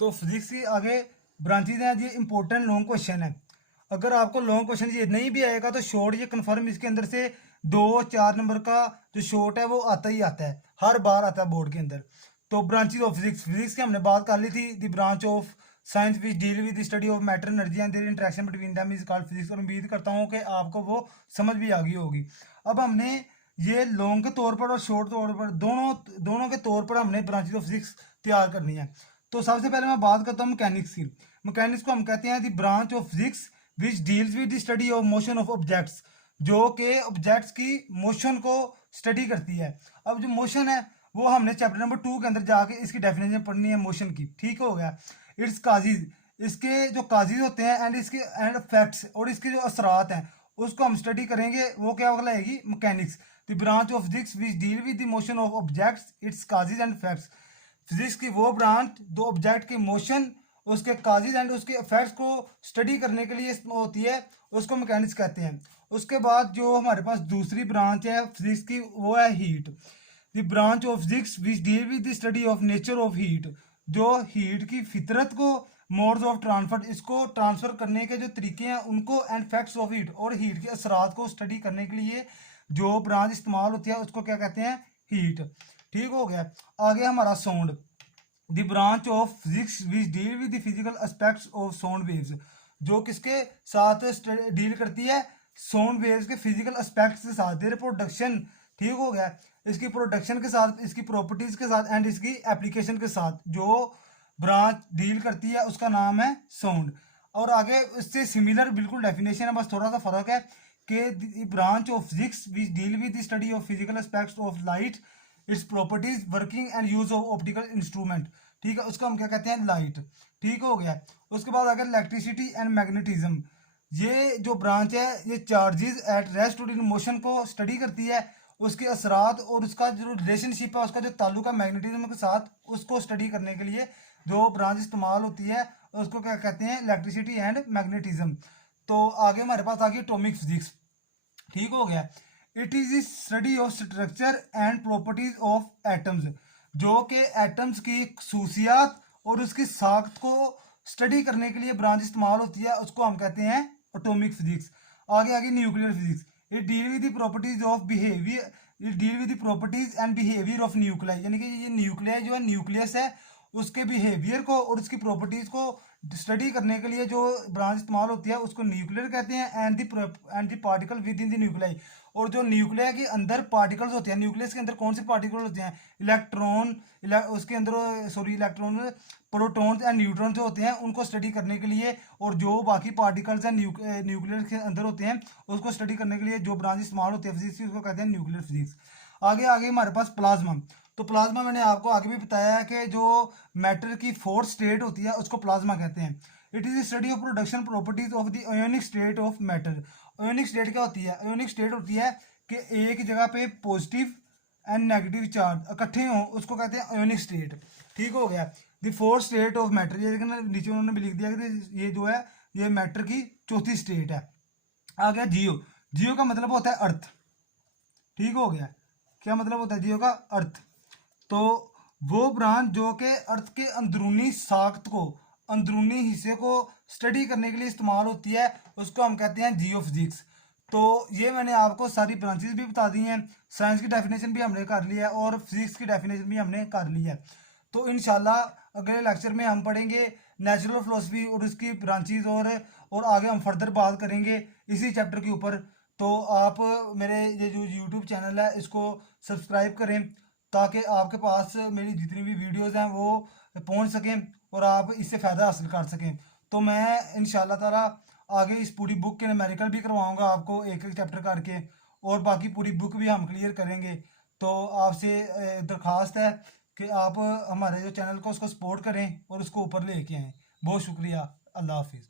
तो फिजिक्स की आगे ब्रांचेज हैं, ये इंपॉर्टेंट लॉन्ग क्वेश्चन है। अगर आपको लॉन्ग क्वेश्चन ये नहीं भी आएगा तो शॉर्ट ये कन्फर्म इसके अंदर से 2-4 नंबर का जो शॉर्ट है वो आता ही आता है, हर बार आता है बोर्ड के अंदर। तो ब्रांचेज ऑफ फिजिक्स, फिजिक्स की हमने बात कर ली थी। The branch of science which deal with the study of matter energy and there interaction between them is called physics. और उम्मीद करता हूँ कि आपको वो समझ भी आ गई होगी। अब हमने ये लॉन्ग के तौर पर और शॉर्ट तौर पर दोनों दोनों के तौर पर हमने ब्रांचेज ऑफ फिजिक्स तैयार करनी है। तो सबसे पहले मैं बात करता हूँ मैकेनिक्स की। मैकेनिक्स को हम कहते हैं the branch of physics which deals with the study of motion of objects, जो कि ऑब्जेक्ट्स की मोशन को स्टडी करती है। अब जो मोशन है वो हमने चैप्टर नंबर 2 के अंदर जाके इसकी डेफिनेशन पढ़नी है मोशन की, ठीक हो गया। इट्स काजिज, इसके जो काजिज होते हैं एंड इसके एंड फैक्ट्स, और इसके जो असरात हैं उसको हम स्टडी करेंगे। वो क्या कहलाएगी? Mechanics. The branch of physics which deal with the motion of objects, its causes and facts. Physics की वो ब्रांच दो ऑब्जेक्ट की मोशन, उसके काजिज एंड उसके इफेक्ट्स को स्टडी करने के लिए होती है, उसको मैकेनिक्स कहते हैं। उसके बाद जो हमारे पास दूसरी ब्रांच है फिजिक्स की वो है heat. The branch of physics which deal with the study of nature of heat, जो हीट की फितरत को, मोड्स ऑफ ट्रांसफर, इसको ट्रांसफर करने के जो तरीके हैं उनको, एंड फैक्ट्स ऑफ हीट, और हीट के असरात को स्टडी करने के लिए जो ब्रांच इस्तेमाल होती है उसको क्या कहते हैं? हीट। ठीक हो गया। आगे हमारा sound. The branch of physics which deal with the physical aspects of sound waves, जो किसके साथ डील करती है? साउंड वेव्स के फिजिकल एस्पेक्ट्स के साथ, देयर प्रोडक्शन, ठीक हो गया, इसकी प्रोडक्शन के साथ, इसकी प्रॉपर्टीज के साथ एंड इसकी एप्लीकेशन के साथ जो ब्रांच डील करती है उसका नाम है साउंड। और आगे इससे सिमिलर बिल्कुल डेफिनेशन है, बस थोड़ा सा फर्क है कि branch of physics which deal with the study of physical aspects of light, its properties, working and use of optical instrument, ठीक है, उसको हम क्या कहते हैं? लाइट। ठीक हो गया। उसके बाद अगर इलेक्ट्रिसिटी एंड मैग्नेटिज्म, ये जो ब्रांच है ये चार्जेस एट रेस्ट और इन मोशन को स्टडी करती है, उसके असरात और उसका जो रिलेशनशिप है, उसका जो ताल्लुक है मैग्नेटिज्म के साथ, उसको स्टडी करने के लिए जो ब्रांच इस्तेमाल होती है उसको क्या कहते हैं? Electricity and magnetism. तो आगे हमारे पास आ गई एटॉमिक फिजिक्स। ठीक हो गया। It is study of structure and properties of atoms, जो कि एटम्स की खसूसियात और उसकी साख्त को स्टडी करने के लिए ब्रांच इस्तेमाल होती है, उसको हम कहते हैं एटॉमिक फिजिक्स। आगे आगे nuclear physics. It deal with the properties of behaviour, it deal with the properties and behaviour of nuclei, यानी कि ये न्यूक्लियाई जो है, न्यूक्लियस है, उसके बिहेवियर को और उसकी प्रॉपर्टीज को स्टडी करने के लिए जो ब्रांच इस्तेमाल होती है उसको न्यूक्लियर कहते हैं। And the particle with in the nuclei, और जो न्यूक्लिया के अंदर पार्टिकल्स होते हैं, न्यूक्लियस के अंदर कौन से पार्टिकल होते हैं? इलेक्ट्रॉन, उसके अंदर sorry electron, protons and neutrons जो होते हैं उनको स्टडी करने के लिए, और जो बाकी पार्टिकल्स हैं न्यूक्लियर के अंदर होते हैं उसको स्टडी करने के लिए जो ब्रांच इस्तेमाल होती है फिजिक्स की उसको कहते हैं न्यूक्लियर फिजिक्स। आगे आगे हमारे पास प्लाज्मा। तो प्लाज्मा मैंने आपको आगे भी बताया है कि जो मैटर की फोर्थ स्टेट होती है उसको प्लाज्मा कहते हैं। It is study of production properties of the ionic state of matter. Ionic state क्या होती है? आयोनिक स्टेट होती है कि एक जगह पे पॉजिटिव एंड नेगेटिव चार्ज इकट्ठे हों, उसको कहते हैं आयोनिक स्टेट। ठीक हो गया। The fourth state of matter, ये देखना नीचे उन्होंने भी लिख दिया कि ये जो है ये मैटर की चौथी स्टेट है। आ गया जियो। जियो का मतलब होता है अर्थ। ठीक हो गया। क्या मतलब होता है जियो का? अर्थ। तो वो ब्रांच जो कि अर्थ के अंदरूनी साख्त को, अंदरूनी हिस्से को स्टडी करने के लिए इस्तेमाल होती है उसको हम कहते हैं जियो फिजिक्स। तो ये मैंने आपको सारी ब्रांचेस भी बता दी हैं, साइंस की डेफिनेशन भी हमने कर लिया है और फिजिक्स की डेफिनेशन भी हमने कर ली है। तो इंशाल्लाह अगले लेक्चर में हम पढ़ेंगे नेचुरल फिलोसफी और उसकी ब्रांचेस, और आगे हम फर्दर बात करेंगे इसी चैप्टर के ऊपर। तो आप मेरे ये जो यूट्यूब चैनल है इसको सब्सक्राइब करें ताकि आपके पास मेरी जितनी भी वीडियोस हैं वो पहुंच सकें और आप इससे फ़ायदा हासिल कर सकें। तो मैं इंशाल्लाह ताला आगे इस पूरी बुक के न्यूमेरिकल भी करवाऊंगा आपको एक एक चैप्टर करके, और बाकी पूरी बुक भी हम क्लियर करेंगे। तो आपसे दरख्वास्त है कि आप हमारे जो चैनल को उसको सपोर्ट करें और उसको ऊपर लेके आएँ। बहुत शुक्रिया। अल्लाह हाफिज़।